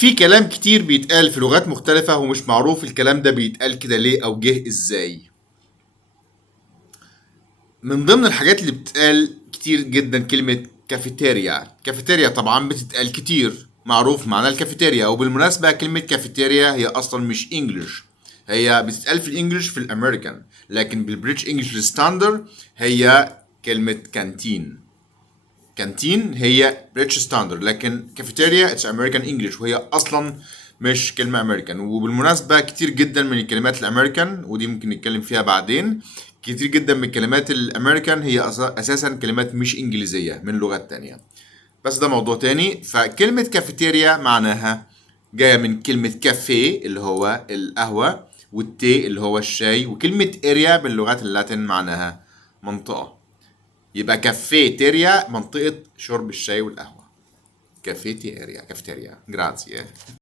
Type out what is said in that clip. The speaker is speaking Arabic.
في كلام كتير بيتقال في لغات مختلفة ومش معروف الكلام ده بيتقال كده ليه أو جه إزاي. من ضمن الحاجات اللي بتتقال كتير جدا كلمة كافيتيريا. كافيتيريا طبعا بتتقال كتير، معروف معنى الكافيتيريا. وبالمناسبة كلمة كافيتيريا هي أصلا مش إنجلش، هي بتتقال في الإنجليش في الأمريكان، لكن بالبريتش إنجلش ستاندر هي كلمة كانتين. كانتين هي بريتش ستاندر، لكن كافيتيريا اتس امريكان انجلش، وهي اصلا مش كلمه امريكان. وبالمناسبه كتير جدا من الكلمات الامريكان، ودي ممكن نتكلم فيها بعدين، كتير جدا من الكلمات الامريكان هي اساسا كلمات مش انجليزيه من لغات تانية، بس ده موضوع تاني. فكلمه كافيتيريا معناها جايه من كلمه كافيه اللي هو القهوه، والتي اللي هو الشاي، وكلمه اريا باللغات اللاتين معناها منطقه. يبقى كافيتيريا منطقة شرب الشاي والقهوة. كافيتيريا، كافيتيريا، جراتسي.